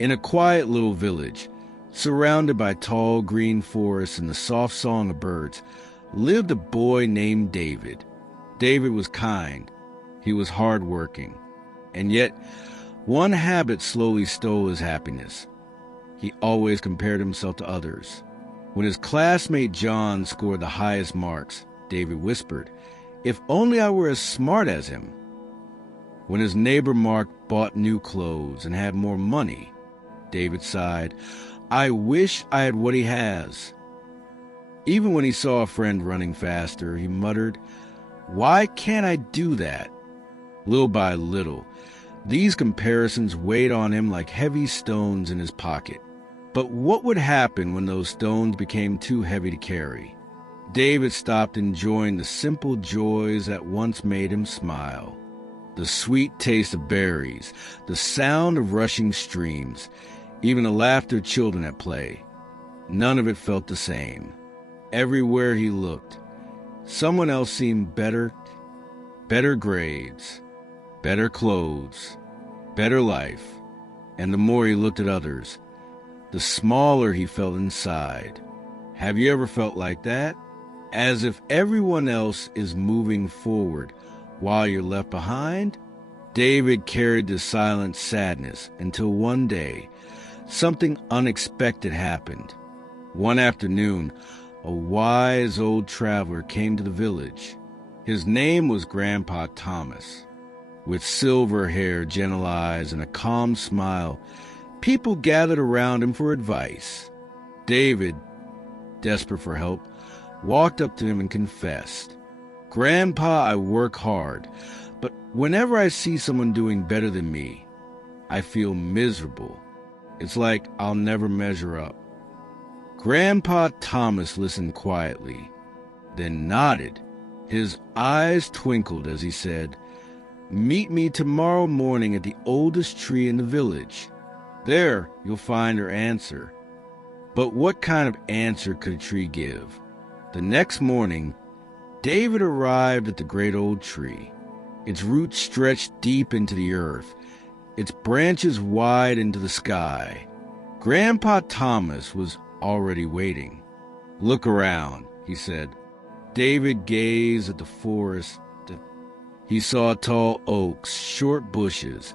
In a quiet little village, surrounded by tall green forests and the soft song of birds, lived a boy named David. David was kind. He was hardworking. And yet, one habit slowly stole his happiness. He always compared himself to others. When his classmate John scored the highest marks, David whispered, "If only I were as smart as him." When his neighbor Mark bought new clothes and had more money, David sighed, "I wish I had what he has." Even when he saw a friend running faster, he muttered, "Why can't I do that?" Little by little, these comparisons weighed on him like heavy stones in his pocket. But what would happen when those stones became too heavy to carry? David stopped enjoying the simple joys that once made him smile. The sweet taste of berries, the sound of rushing streams, even the laughter of children at play. None of it felt the same. Everywhere he looked, someone else seemed better grades, better clothes, better life. And the more he looked at others, the smaller he felt inside. Have you ever felt like that? As if everyone else is moving forward while you're left behind? David carried this silent sadness until one day, something unexpected happened. One afternoon, a wise old traveler came to the village. His name was Grandpa Thomas. With silver hair, gentle eyes, and a calm smile, people gathered around him for advice. David, desperate for help, walked up to him and confessed, "Grandpa, I work hard, but whenever I see someone doing better than me, I feel miserable. It's like I'll never measure up." Grandpa Thomas listened quietly, then nodded. His eyes twinkled as he said, "Meet me tomorrow morning at the oldest tree in the village. There you'll find her answer." But what kind of answer could a tree give? The next morning, David arrived at the great old tree. Its roots stretched deep into the earth, its branches wide into the sky. Grandpa Thomas was already waiting. "Look around," he said. David gazed at the forest. He saw tall oaks, short bushes,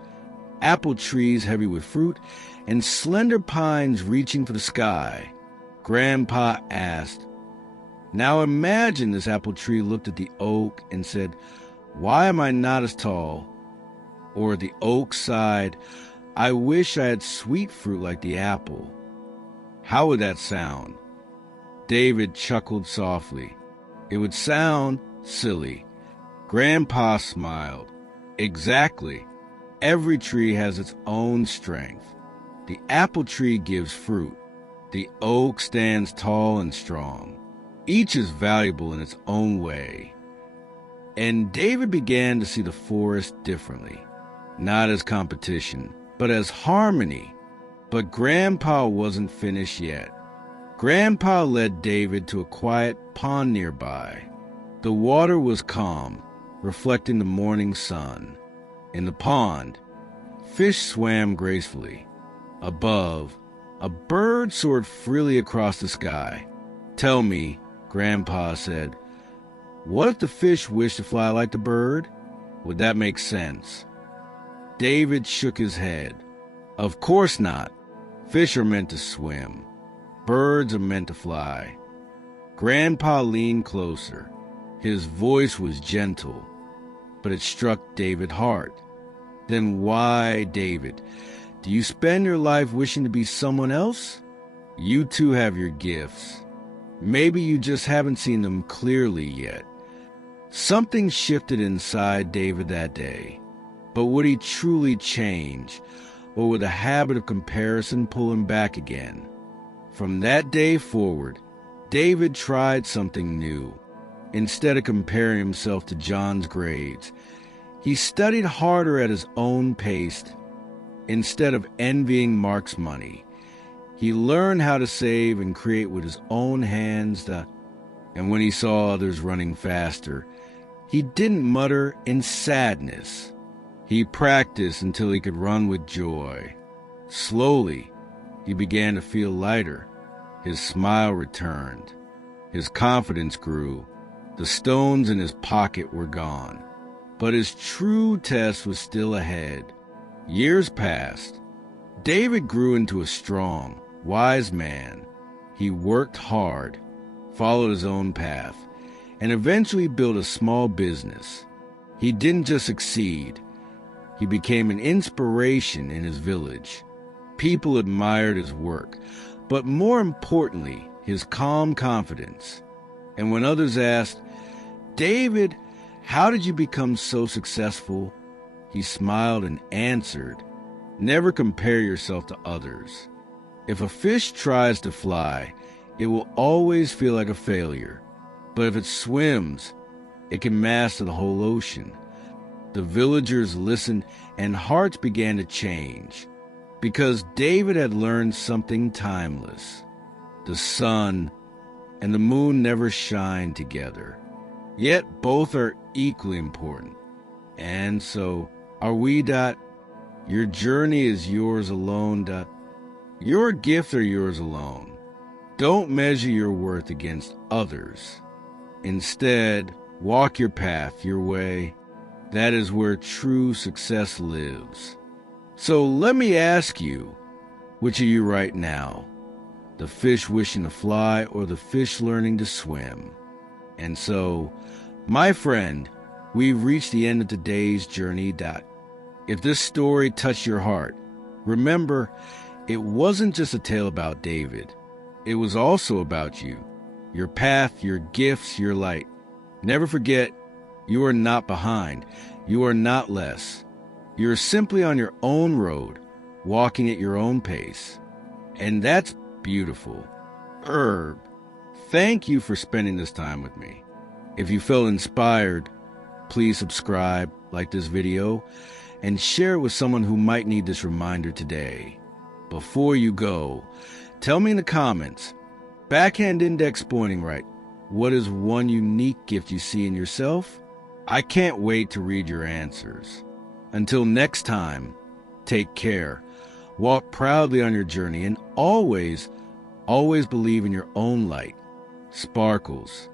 apple trees heavy with fruit, and slender pines reaching for the sky. Grandpa asked, "Now imagine this apple tree looked at the oak and said, 'Why am I not as tall?' Or the oak sighed, 'I wish I had sweet fruit like the apple.' How would that sound?" David chuckled softly. "It would sound silly." Grandpa smiled. "Exactly. Every tree has its own strength. The apple tree gives fruit. The oak stands tall and strong. Each is valuable in its own way." And David began to see the forest differently, not as competition, but as harmony. But Grandpa wasn't finished yet. Grandpa led David to a quiet pond nearby. The water was calm, reflecting the morning sun. In the pond, fish swam gracefully. Above, a bird soared freely across the sky. "Tell me," Grandpa said, "what if the fish wished to fly like the bird? Would that make sense?" David shook his head. "Of course not. Fish are meant to swim. Birds are meant to fly." Grandpa leaned closer. His voice was gentle, but it struck David's heart. "Then why, David, do you spend your life wishing to be someone else? You too have your gifts. Maybe you just haven't seen them clearly yet." Something shifted inside David that day. But would he truly change, or would the habit of comparison pull him back again? From that day forward, David tried something new. Instead of comparing himself to John's grades, he studied harder at his own pace. Instead of envying Mark's money, he learned how to save and create with his own hands. And when he saw others running faster, he didn't mutter in sadness. He practiced until he could run with joy. Slowly, he began to feel lighter. His smile returned. His confidence grew. The stones in his pocket were gone. But his true test was still ahead. Years passed. David grew into a strong, wise man. He worked hard, followed his own path, and eventually built a small business. He didn't just succeed. He became an inspiration in his village. People admired his work, but more importantly, his calm confidence. And when others asked, "David, how did you become so successful?" he smiled and answered, "Never compare yourself to others. If a fish tries to fly, it will always feel like a failure. But if it swims, it can master the whole ocean." The villagers listened and hearts began to change because David had learned something timeless. The sun and the moon never shine together, yet both are equally important. And so are we. Your journey is yours alone. Your gifts are yours alone. Don't measure your worth against others. Instead, walk your path, your way. That is where true success lives. So let me ask you, which are you right now? The fish wishing to fly or the fish learning to swim? And so, my friend, we've reached the end of today's journey. If this story touched your heart, remember, it wasn't just a tale about David. It was also about you, your path, your gifts, your light. Never forget, you are not behind. You are not less. You are simply on your own road, walking at your own pace. And that's beautiful. Herb, thank you for spending this time with me. If you felt inspired, please subscribe, like this video, and share it with someone who might need this reminder today. Before you go, tell me in the comments, backhand index pointing right, what is one unique gift you see in yourself? I can't wait to read your answers. Until next time, take care, walk proudly on your journey, and always believe in your own light. Sparkles.